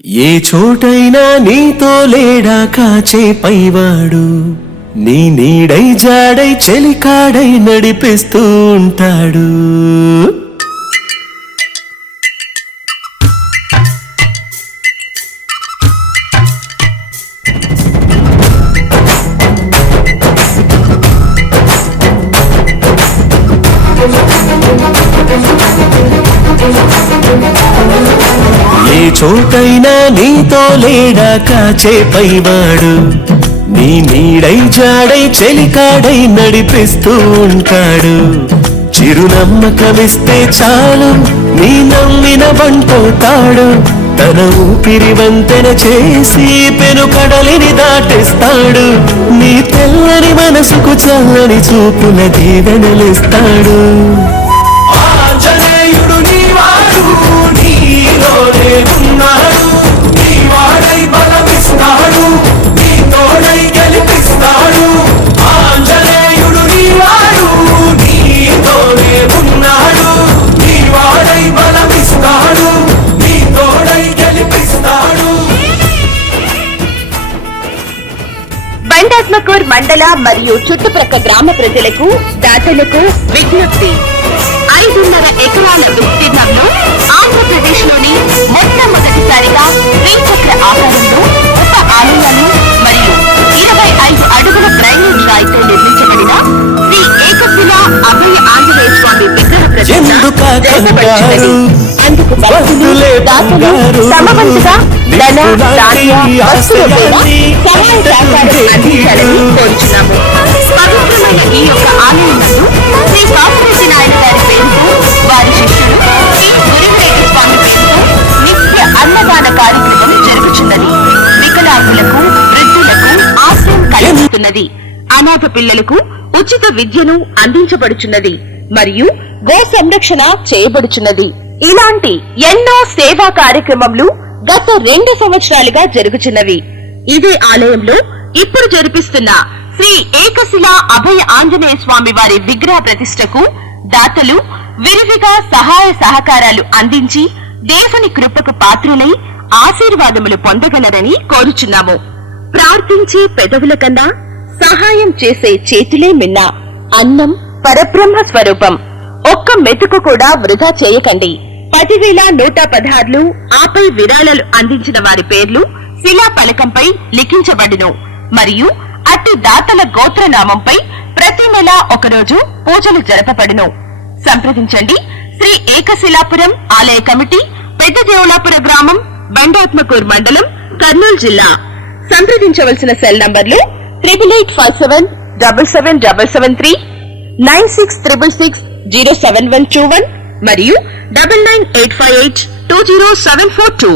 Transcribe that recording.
ఏ చోటైనా నీతో లేడా కాచే పైవాడు, నీ నీడై జాడై చెలికాడై నడిపిస్తూ ఉంటాడు. ఏ చోటైనా నీతో లేడా కాచే పైవాడు, నీ నీడై జాడై చెలికాడై నడిపిస్తూ ఉంటాడు. చిరునమ్మకమిస్తే చాలు నీ నమ్మిన బంటవుతాడు. తన ఊపిరి వంతెన చేసి పెను కడలిని దాటిస్తాడు. నీ తెల్లని మనసుకు చల్లని చూపుల దీవెనలిస్తాడు. ఆంజనేయుడు నీవాడు, నీలోనే ఉన్నాడు. నీ వాడై బలమిస్తాడు, నీ తోడై గెలిపిస్తాడు. ఆంజనేయుడు నీవాడు, నీలోనే ఉన్నాడు. నీ వాడై బలమిస్తాడు, నీ తోడై గెలిపిస్తాడు. బండాత్మకూర్ మండల మరియు చుట్టుప్రక్కల గ్రామ ప్రజలకు, దాతలకు విజ్ఞప్తి. 5.5 ఎకరాల విస్తీర్ణంలో ఆంధ్రప్రదేశ్ లోని మొట్టమొదటిసారిగా శ్రీచక్ర ఆకారంలో ఉప ఆలయాలు మరియు 25 అడుగుల డ్రైనేజ్ రాయితో నిర్మించబడిన శ్రీ ఏకశిల అభయ ఆంజనేయ స్వామి విగ్రహ ప్రతిష్ఠ జరపబడుచున్నది. అందుకు భక్తులు, దాతలు సమవంతుగా ధన, ధాన్య, వస్తువులపైన సహాయ సహకారం అందించాలని కోరుచున్నాము. పవిత్రమైన ఈ యొక్క ఆలయం నందు శ్రీ పాపరెడ్డి నాయుడు గారి పేరుతో, వారి శిష్యుడు శ్రీ గురువరెడ్డి స్వామి పేరుతో నిత్య అన్నదాన కార్యక్రమం జరుగుతున్నది. వికలాంగులకు, వృద్ధులకు ఆశ్రయం కలిగిస్తున్నది. అనాథ పిల్లలకు ఉచిత విద్యను అందించబడుచున్నది మరియు గో సంరక్షణ చేయబడుచున్నది. ఇలాంటి ఎన్నో సేవా కార్యక్రమములు గత 2 సంవత్సరాలుగా జరుగుచున్నవి. ఇదే ఆలయంలో ఇప్పుడు జరిపిస్తున్న శ్రీ ఏకశిల అభయ ఆంజనేయ స్వామి వారి విగ్రహ ప్రతిష్టకు దాతలు విరివిగా సహాయ సహకారాలు అందించి దేవుని కృపకు పాత్రులై ఆశీర్వాదములు పొందగలరని కోరుచున్నాము. ప్రార్థించే పెదవుల కన్నా సహాయం చేసే చేతులే మిన్న. అన్నం పరబ్రహ్మ స్వరూపం. ఒక్క మెతుకు కూడా వృధా చేయకండి. 10,116 ఆపై విరాళాలు అందించిన వారి పేర్లు శిలా ఫలకంపై లిఖించబడును మరియు అట్టి దాతల గోత్రనామంపై ప్రతి నెల ఒకరోజు పూజలు జరపబడును. సంప్రదించండి. శ్రీ ఏకశిలాపురం ఆలయ కమిటీ, పెద్ద దేవులాపుర గ్రామం, బండాత్మకూర్ మండలం, కర్నూలు జిల్లా. సంప్రదించవలసిన సెల్ నంబర్లు 8857777773, 9666067121 మరియు 9985820742.